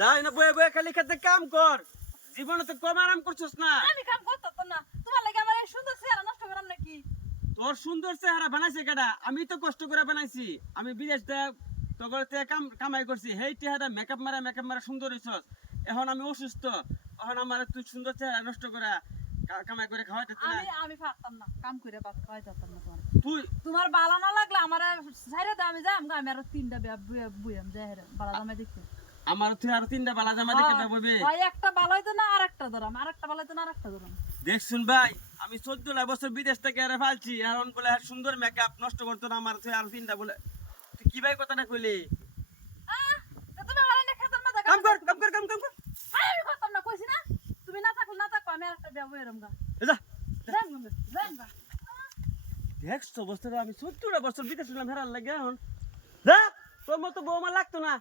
যাই না বয়ে বয়ে খালি খেতে কাম কর, জীবনে তো কম আরাম করছিস না। আমি কাম করতাম না, তোমার লাগে আমার এই সুন্দর চেহারা নষ্ট করাম নাকি? তোর সুন্দর চেহারা বানাইছে কেডা? আমি তো কষ্ট করে বানাইছি। আমি বিদেশ থেকে তোর থেকে কামাই করছি, হেই চেহারা মেকআপ মারা সুন্দর হইছস। এখন আমি অসুস্থ, এখন আমার তুই সুন্দর চেহারা নষ্ট করে কামাই করে খাওয়াইতে না। আমি পারতাম না কাম করে ভাত খাওয়াই যেতাম না তোমার। তুই তোমার বালা না লাগলে আমার ছাইরে দাও, আমি যাম আমি আরো 3টা বুয়াম যাই বালা জামাই দেখতে। আমার তুই আর 3টা বালা জামা দেখে দেববে। হয় একটা বালা হইতো না আরেকটা ধরাম, আরেকটা বালা হইতো না আরেকটা ধরাম। দেখছুন ভাই, আমি 14 বছর বিদেশ থেকে আরে ফালছি, এখন বলে সুন্দর মেকআপ নষ্ট করতো না আমার, তুই আর 3টা বলে। তুই কি ভাই কথাটা কইলি? তুমি আমার না খেতাম না কাম কর কাম কর কাম কর। আমি করতাম না, কইছি না তুমি না থাকলে না থাকো, আমি আরেকটা বিয়া বইরাম গা। যা যাম গা। দেখছো বছর আমি 14 বছর বিদেশ ছিলাম হেরার লাগে এখন। যা তোর মতো বউ আমার লাগতো না।